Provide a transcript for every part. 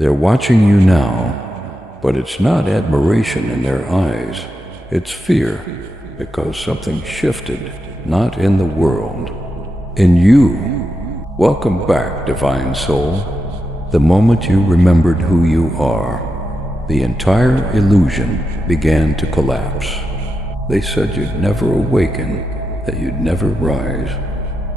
They're watching you now, but it's not admiration in their eyes. It's fear, because something shifted, not in the world, in you. Welcome back, divine soul. The moment you remembered who you are, the entire illusion began to collapse. They said you'd never awaken, that you'd never rise.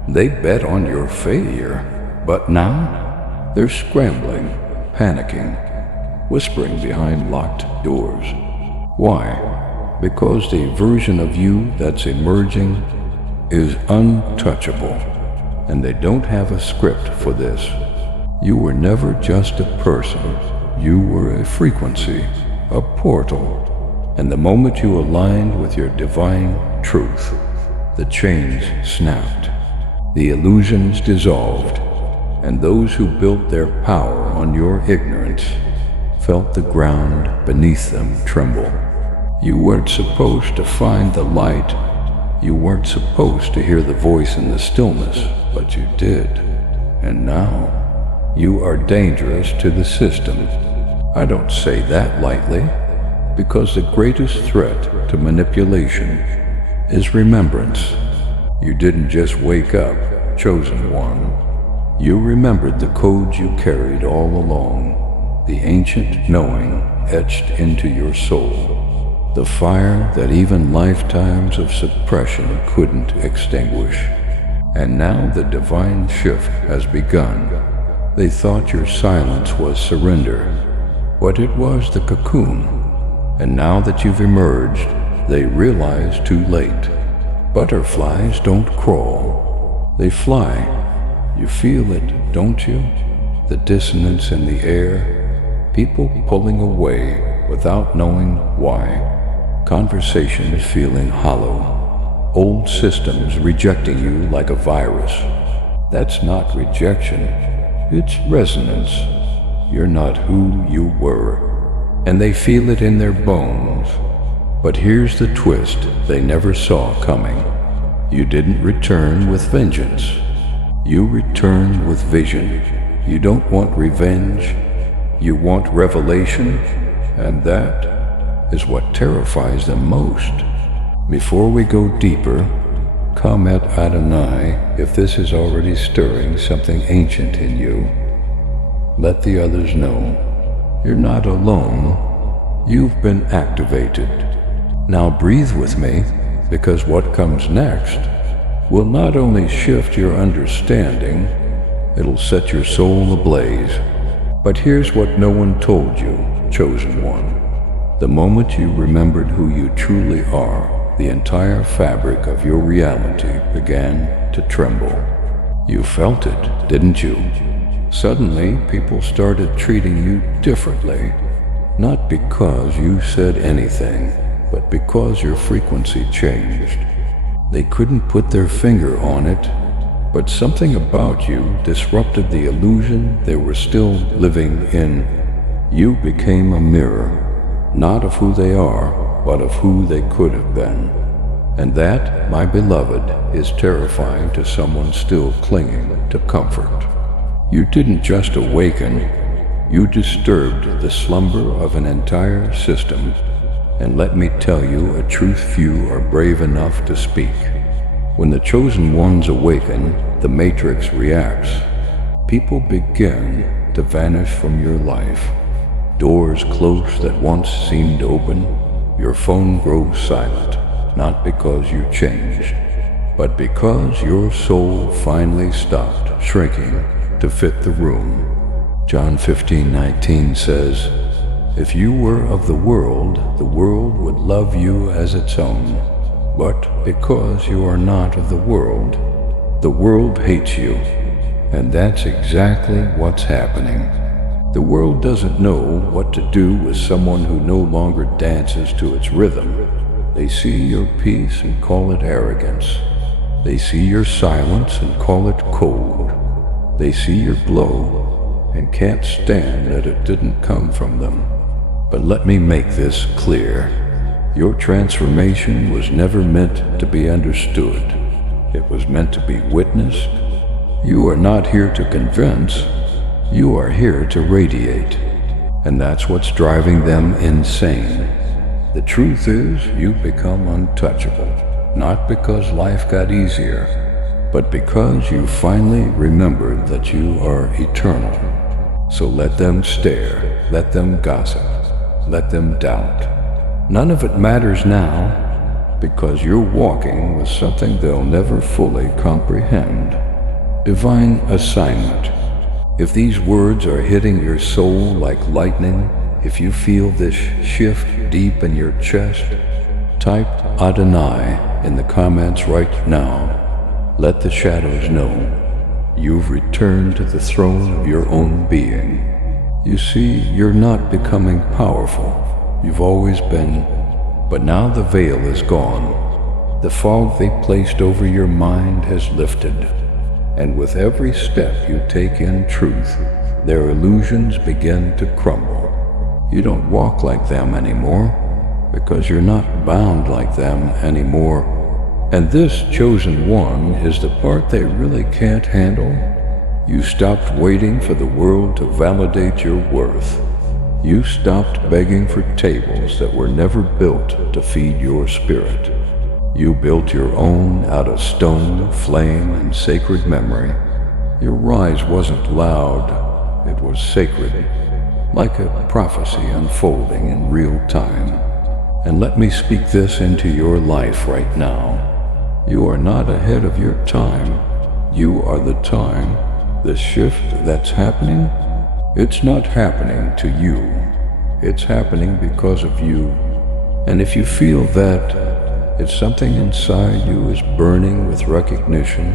They bet on your failure, but now they're scrambling, panicking, whispering behind locked doors. Why? Because the version of you that's emerging is untouchable, and they don't have a script for this. You were never just a person. You were a frequency, a portal, and the moment you aligned with your divine truth, the chains snapped, the illusions dissolved, and those who built their power on your ignorance felt the ground beneath them tremble. You weren't supposed to find the light. You weren't supposed to hear the voice in the stillness, but you did. And now, you are dangerous to the system. I don't say that lightly, because the greatest threat to manipulation is remembrance. You didn't just wake up, chosen one. You remembered the codes you carried all along, the ancient knowing etched into your soul, the fire that even lifetimes of suppression couldn't extinguish. And now the divine shift has begun. They thought your silence was surrender, but it was the cocoon. And now that you've emerged, they realize too late. Butterflies don't crawl, they fly. You feel it, don't you? The dissonance in the air, people pulling away without knowing why. Conversation is feeling hollow. Old systems rejecting you like a virus. That's not rejection, it's resonance. You're not who you were, and they feel it in their bones. But here's the twist they never saw coming. You didn't return with vengeance. You returned with vision. You don't want revenge. You want revelation, and that is what terrifies them most. Before we go deeper, comment Adonai if this is already stirring something ancient in you. Let the others know you're not alone. You've been activated. Now breathe with me, because what comes next will not only shift your understanding, it'll set your soul ablaze. But here's what no one told you, chosen one. The moment you remembered who you truly are, the entire fabric of your reality began to tremble. You felt it, didn't you? Suddenly, people started treating you differently, not because you said anything, but because your frequency changed. They couldn't put their finger on it, but something about you disrupted the illusion they were still living in. You became a mirror, not of who they are, but of who they could have been. And that, my beloved, is terrifying to someone still clinging to comfort. You didn't just awaken, you disturbed the slumber of an entire system. And let me tell you a truth few are brave enough to speak. When the chosen ones awaken, the matrix reacts. People begin to vanish from your life. Doors close that once seemed open. Your phone grows silent, not because you changed, but because your soul finally stopped shrinking to fit the room. John 15:19 says, "If you were of the world would love you as its own. But because you are not of the world hates you." And that's exactly what's happening. The world doesn't know what to do with someone who no longer dances to its rhythm. They see your peace and call it arrogance. They see your silence and call it cold. They see your glow and can't stand that it didn't come from them. But let me make this clear. Your transformation was never meant to be understood. It was meant to be witnessed. You are not here to convince. You are here to radiate. and that's what's driving them insane. The truth is, you become untouchable, not because life got easier, but because you finally remembered that you are eternal. So let them stare, let them gossip, let them doubt. None of it matters now, because you're walking with something they'll never fully comprehend. Divine assignment. If these words are hitting your soul like lightning, if you feel this shift deep in your chest, type Adonai in the comments right now. Let the shadows know you've returned to the throne of your own being. You see, you're not becoming powerful. You've always been, but now the veil is gone. The fog they placed over your mind has lifted, and with every step you take in truth, their illusions begin to crumble. You don't walk like them anymore, because you're not bound like them anymore. And this chosen one is the part they really can't handle. You stopped waiting for the world to validate your worth. You stopped begging for tables that were never built to feed your spirit. You built your own out of stone, flame, and sacred memory. Your rise wasn't loud, it was sacred, like a prophecy unfolding in real time. And let me speak this into your life right now. You are not ahead of your time. You are the time. The shift that's happening, it's not happening to you. It's happening because of you. And if you feel that it's something inside you is burning with recognition,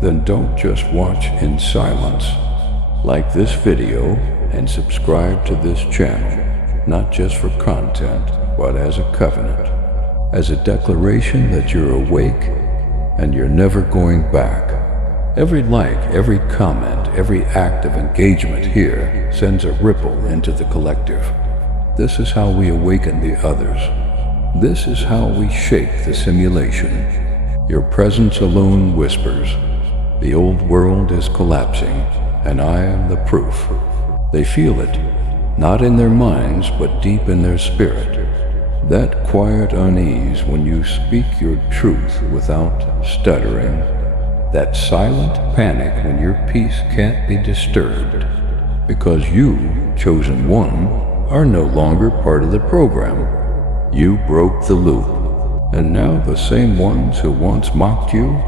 then don't just watch in silence. Like this video and subscribe to this channel, not just for content, but as a covenant, as a declaration that you're awake and you're never going back. Every like, every comment, every act of engagement here sends a ripple into the collective. This is how we awaken the others. This is how we shake the simulation. Your presence alone whispers, the old world is collapsing, and I am the proof. They feel it, not in their minds, but deep in their spirit. That quiet unease when you speak your truth without stuttering. That silent panic when your peace can't be disturbed. Because you, chosen one, are no longer part of the program. You broke the loop. And now the same ones who once mocked you,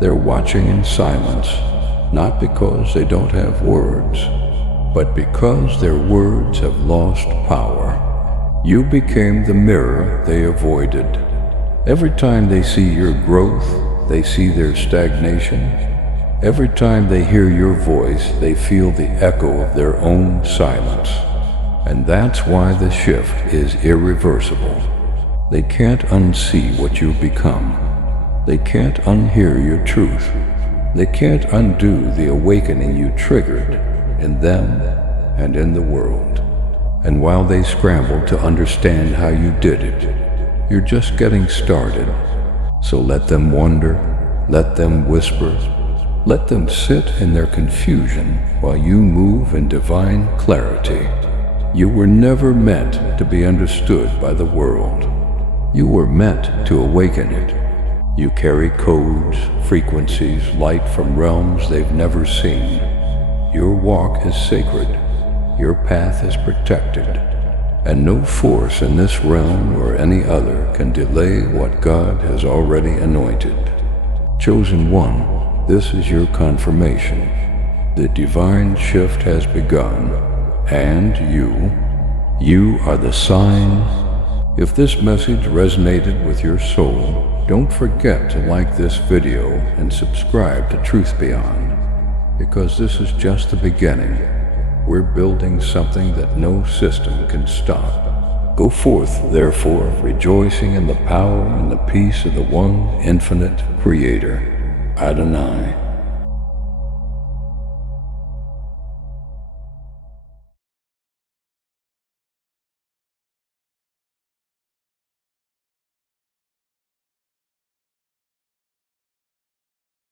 they're watching in silence, not because they don't have words, but because their words have lost power. You became the mirror they avoided. Every time they see your growth, they see their stagnation. Every time they hear your voice, they feel the echo of their own silence. And that's why the shift is irreversible. They can't unsee what you've become. They can't unhear your truth. They can't undo the awakening you triggered in them and in the world. And while they scramble to understand how you did it, you're just getting started. So let them wonder, let them whisper, let them sit in their confusion while you move in divine clarity. You were never meant to be understood by the world. You were meant to awaken it. You carry codes, frequencies, light from realms they've never seen. Your walk is sacred. Your path is protected. And no force in this realm or any other can delay what God has already anointed. Chosen one, this is your confirmation. The divine shift has begun, and you are the sign. If this message resonated with your soul, don't forget to like this video and subscribe to Truth Beyond, because this is just the beginning. We're building something that no system can stop. Go forth, therefore, rejoicing in the power and the peace of the one infinite Creator, Adonai.